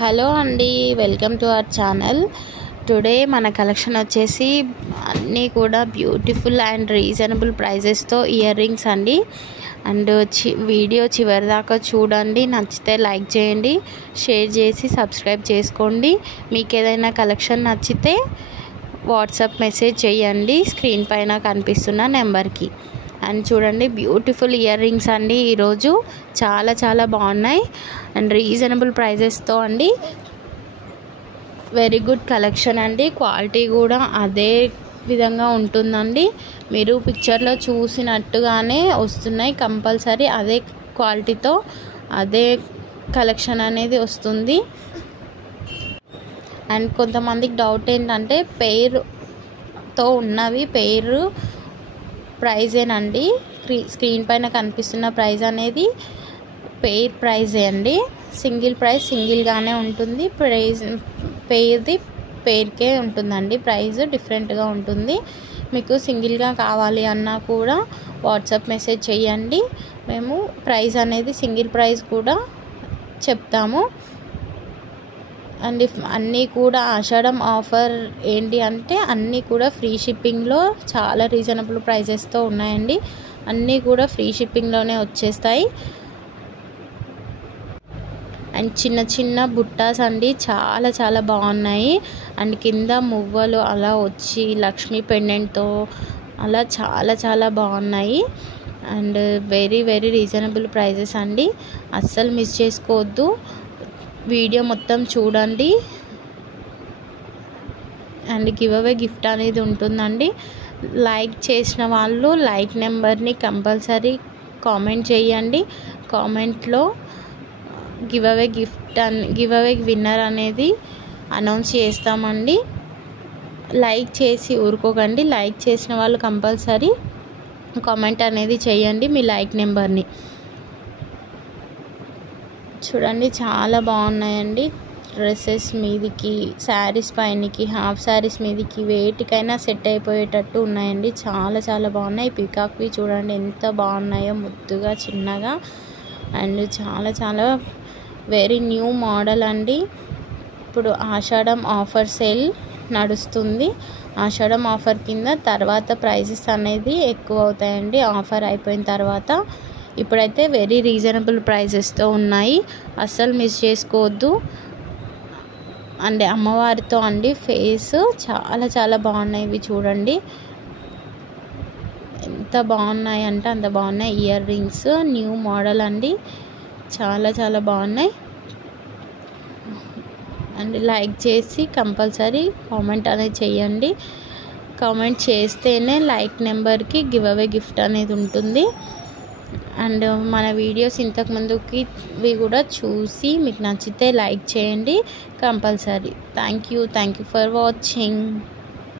Hello అండి, welcome to our channel. Today మన collection వచ్చేసి అన్నీ కూడా బ్యూటిఫుల్ అండ్ రీజనబుల్ ప్రైజెస్తో ఇయర్ రింగ్స్ అండి. అండ్ వీడియో చివరి దాకా చూడండి. నచ్చితే లైక్ చేయండి, షేర్ చేసి సబ్స్క్రైబ్ చేసుకోండి. మీకు ఏదైనా కలెక్షన్ నచ్చితే వాట్సాప్ మెసేజ్ చేయండి స్క్రీన్ పైన కనిపిస్తున్న నెంబర్కి. అండ్ చూడండి, బ్యూటిఫుల్ ఇయర్ రింగ్స్ అండి. ఈరోజు చాలా బాగున్నాయి అండ్ రీజనబుల్ ప్రైజెస్తో అండి. వెరీ గుడ్ కలెక్షన్ అండి. క్వాలిటీ కూడా అదే విధంగా ఉంటుందండి. మీరు పిక్చర్లో చూసినట్టుగానే వస్తున్నాయి. కంపల్సరీ అదే క్వాలిటీతో అదే కలెక్షన్ అనేది అండ్ కొంతమందికి డౌట్ ఏంటంటే పెయిర్తో ఉన్నవి పెయిర్ ప్రైజేనండి. స్క్రీన్ పైన కనిపిస్తున్న ప్రైజ్ అనేది పెయిర్ ప్రైజే అండి. సింగిల్ ప్రైస్ సింగిల్గానే ఉంటుంది. పెయిర్కే ఉంటుందండి. ప్రైస్ డిఫరెంట్గా ఉంటుంది. మీకు సింగిల్గా కావాలి అన్నా కూడా వాట్సాప్ మెసేజ్ చేయండి. మేము ప్రైస్ అనేది సింగిల్ ప్రైస్ కూడా చెప్తాము. అండ్ అన్నీ కూడా ఆషాఢం ఆఫర్ ఏంటి అంటే అన్నీ కూడా ఫ్రీ షిప్పింగ్లో చాలా రీజనబుల్ ప్రైజెస్తో ఉన్నాయండి. అన్నీ కూడా ఫ్రీ షిప్పింగ్లోనే వచ్చేస్తాయి. అండ్ చిన్న బుట్టాస్ అండి, చాలా బాగున్నాయి. అండ్ కింద మువ్వలు అలా వచ్చి లక్ష్మీ పెండెంట్తో అలా చాలా బాగున్నాయి. అండ్ వెరీ రీజనబుల్ ప్రైజెస్ అండి. అస్సలు మిస్ చేసుకోవద్దు. వీడియో మొత్తం చూడండి. అండ్ గివ్ అవే గిఫ్ట్ అనేది ఉంటుందండి. లైక్ చేసిన వాళ్ళు లైక్ నెంబర్ని కంపల్సరీ కామెంట్ చేయండి. కామెంట్లో గివ్ అవే విన్నర్ అనేది అనౌన్స్ చేస్తామండి. లైక్ చేసి ఊరుకోకండి. లైక్ చేసిన వాళ్ళు కంపల్సరీ కామెంట్ అనేది చేయండి మీ లైక్ నెంబర్ని. చూడండి, చాలా బాగున్నాయండి. డ్రెస్సెస్ మీదికి, శారీస్ పైనకి, హాఫ్ శారీస్ మీదికి, వేటికైనా సెట్ అయిపోయేటట్టు ఉన్నాయండి. చాలా బాగున్నాయి. పీకాక్వి చూడండి ఎంత బాగున్నాయో, ముద్దుగా చిన్నగా. అండ్ చాలా వెరీ న్యూ మోడల్ అండి. ఇప్పుడు ఆషాఢం ఆఫర్ సేల్ నడుస్తుంది. ఆషాఢం ఆఫర్ కింద తర్వాత ప్రైజెస్ అనేది ఎక్కువ అవుతాయండి ఆఫర్ అయిపోయిన తర్వాత. ఇప్పుడైతే వెరీ రీజనబుల్ ప్రైజెస్తో ఉన్నాయి. అస్సలు మిస్ చేసుకోవద్దు. అండ్ అమ్మవారితో అండి ఫేస్ చాలా బాగున్నాయి. ఇవి చూడండి ఎంత బాగున్నాయి అంటే అంత బాగున్నాయి. ఇయర్ రింగ్స్ న్యూ మోడల్ అండి. చాలా బాగున్నాయి. అండ్ లైక్ చేసి కంపల్సరీ కామెంట్ అనేది చేయండి. కామెంట్ చేస్తేనే లైక్ నెంబర్కి గివ్ అవే గిఫ్ట్ అనేది ఉంటుంది. అండ్ మన వీడియోస్ ఇంతకుముందుకి కూడా చూసి మీకు నచ్చితే లైక్ చేయండి compulsory. Thank you for watching.